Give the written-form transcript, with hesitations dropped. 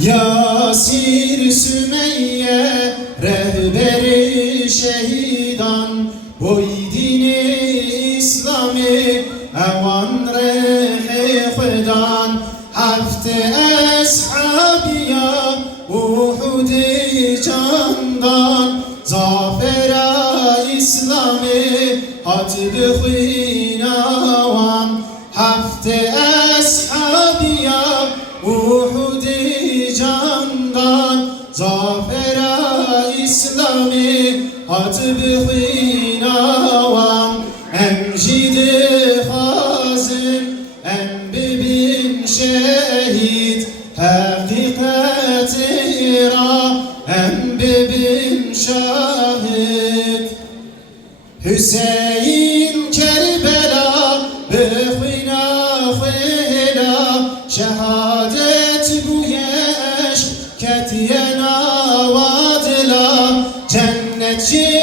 Yasir Sümeyye rehberi şehidan boy dini İslami evan rehi Hudan hafte eshabiya Uhud-i candan zafera İslami hatib-i khinavan hafte eshabiya Uhud-i candan zafera İslami hatib-i khinavan emcid-i hazin embibin şehit hakikat-i ra embibin şahit Hüseyin Kerbela bıkhina khila şehadet bu yeş ketiyena vadla cennetçi